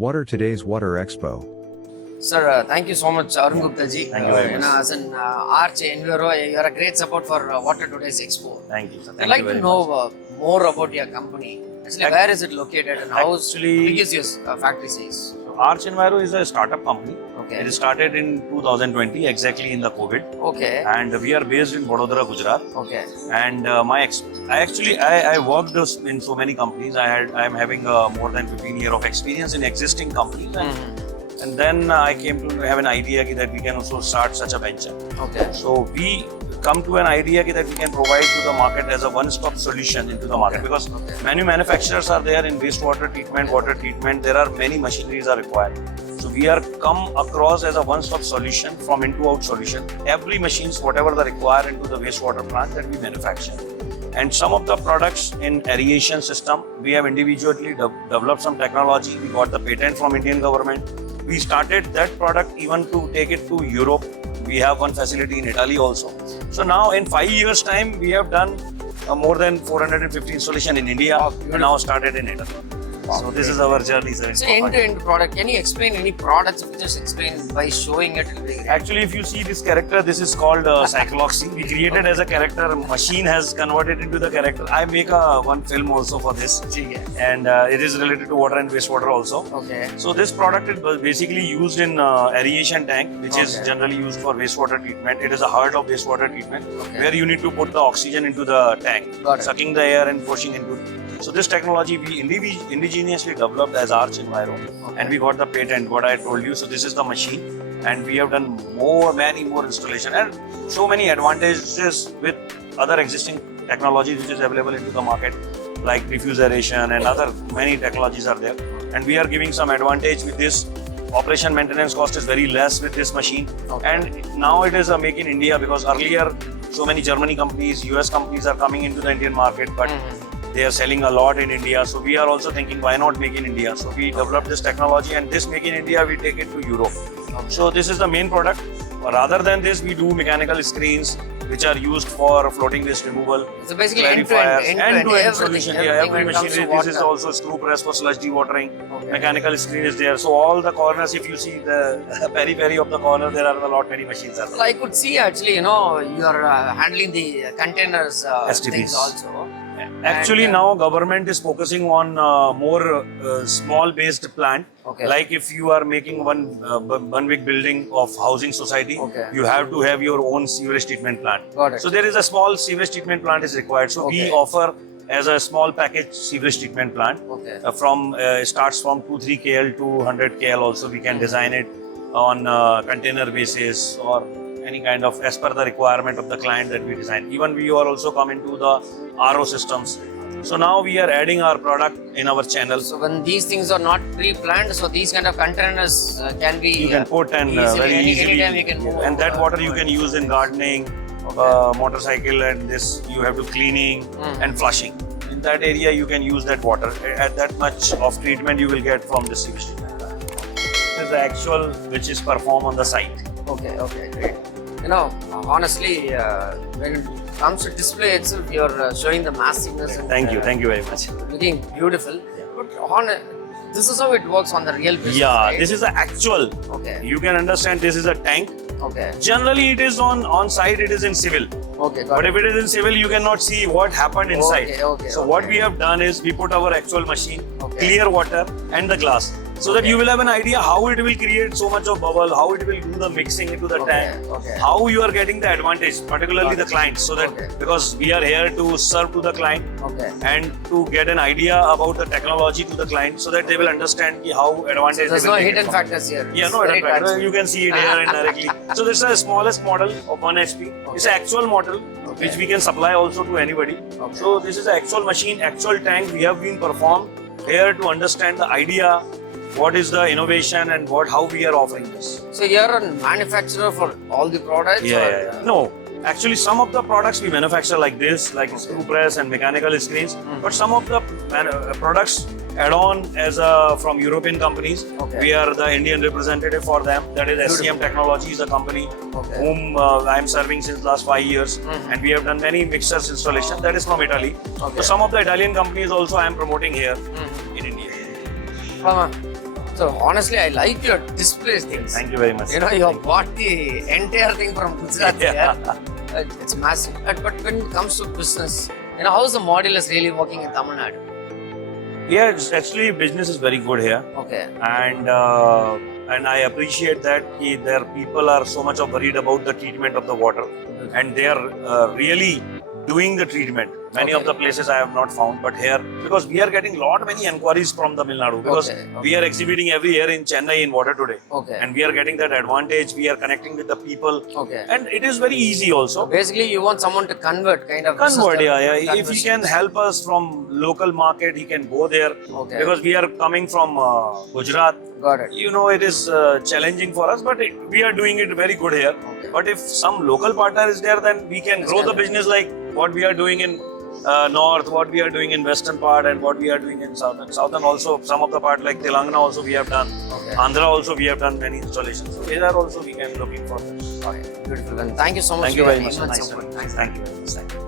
Water Today's Water Expo. Sir, thank you so much, Arun Gupta ji. Thank you very much. As an ArCh, Enviro, you are a great support for Water Today's Expo. Thank you, sir. I'd Thank like you to very know much. more about your company. Actually, where is it located and how big is your factory size? ArCh Enviro is a startup company. Okay. It started in 2020, exactly in the COVID, Okay. and we are based in Vadodara, Gujarat. Okay. And I worked in so many companies. I am having more than 15 years of experience in existing companies, and then I came to have an idea that we can also start such a venture. Okay. So we come to an idea that we can provide to the market as a one-stop solution into the market, because many manufacturers are there in wastewater treatment, water treatment. There are many machineries are required. So we are come across as a one-stop solution from in-to-out solution. Every machines, whatever they require into the wastewater plant that we manufacture. And some of the products in aeration system, we have individually developed some technology. We got the patent from Indian government. We started that product even to take it to Europe. We have one facility in Italy also. So now in 5 years time, we have done more than 450 installation in India. We now started in Italy. So this is our journey, sir. So end-to-end product. Can you explain any products? If you just explain by showing it, it'll be great. Actually, if you see this character, this is called cycloxy. We created as a character. Machine has converted into the character. I make one film also for this, and it is related to water and wastewater also. Okay. So this product is basically used in aeration tank, which is generally used for wastewater treatment. It is a heart of wastewater treatment, where you need to put the oxygen into the tank, sucking the air and pushing into. So this technology we indigenously developed as ArCh Enviro, and we got the patent, what I told you. So this is the machine, and we have done many more installation, and so many advantages with other existing technologies which is available into the market, like diffuse aeration and other many technologies are there. And we are giving some advantage with this. Operation maintenance cost is very less with this machine, and now it is a make in India, because earlier so many Germany companies, US companies are coming into the Indian market, but they are selling a lot in India. So we are also thinking, why not make in India? So we developed this technology, and this make in India, we take it to Europe. So this is the main product. Rather than this, we do mechanical screens, which are used for floating waste removal. So basically end-to-end solution. Yeah, every machinery. This is also screw press for sludge dewatering. Mechanical screen is there. So all the corners, if you see the periphery of the corner, there are a lot many machines. Are there. Well, I could see actually, you are handling the containers things also. Actually, now government is focusing on more small-based plant. Like if you are making one big building of housing society, you have to have your own sewage treatment plant. So there is a small sewage treatment plant is required. So we offer as a small package sewage treatment plant. From starts from 2-3 KL to 100 KL. Also we can design it on container basis or any kind of as per the requirement of the client that we design. Even we are also come into the RO systems. So now we are adding our product in our channel. So when these things are not pre-planned, so these kind of containers can be you can put and very easily, anytime you can move, and that water you can use in gardening, motorcycle, and this you have to cleaning and flushing. In that area you can use that water. At that much of treatment you will get from this sewage treatment. This is the actual which is performed on the site. Okay, great. Honestly, when it comes to display itself, you're showing the massiveness. And, thank you very much. Looking beautiful. But this is how it works on the real business. Yeah, right? this is the actual. You can understand this is a tank. Generally, it is on site. It is in civil. But if it is in civil, you cannot see what happened inside. So what we have done is we put our actual machine, clear water, and the glass. So that you will have an idea how it will create so much of bubble, how it will do the mixing into the tank, how you are getting the advantage, particularly the client. So that because we are here to serve to the client and to get an idea about the technology to the client, so that they will understand how advantage. So there's no hidden factors here. Yeah, no hidden factors. You can see it here indirectly. So this is the smallest model of 1 HP. It's an actual model which we can supply also to anybody. So this is the actual machine, actual tank. We have been performed here to understand the idea. What is the innovation and how we are offering this? So you're a manufacturer for all the products? Yeah. No, actually some of the products we manufacture like this, like screw press and mechanical screens. But some of the products add on as from European companies. We are the Indian representative for them. That is SCM Technology is a company whom I am serving since last 5 years. And we have done many mixers installation. That is from Italy. So some of the Italian companies also I am promoting here in India. So honestly, I like your display things. Thank you very much. You know, you have bought the entire thing from Gujarat Yeah. here. It's massive. But when it comes to business, you know, how is the modulus really working in Tamil Nadu? Yeah, it's actually business is very good here, Okay. and I appreciate that their people are so much worried about the treatment of the water, and they are really doing the treatment. Many of Okay. the places I have not found, but here, because we are getting many inquiries from Tamil Nadu, because Okay, okay. we are exhibiting every year in Chennai in Water Today, Okay. and we are getting that advantage. We are connecting with the people, Okay. and it is very easy also. Basically, you want someone to convert kind of. Convert, yeah. If he conversion. can help us from local market, he can go there, Okay. because we are coming from Gujarat. Got it. You know, it is challenging for us, but we are doing it very good here. Okay. But if some local partner is there, then we can grow the business like what we are doing in north, what we are doing in western part, and what we are doing in southern. Southern also, some of the part like Telangana also we have done. Okay. Andhra also we have done many installations. So there also we can looking for this. Okay. Beautiful. And thank you so much. Thank you for very your much. immense Nice. support. Thanks. Thank you very much. Thank you.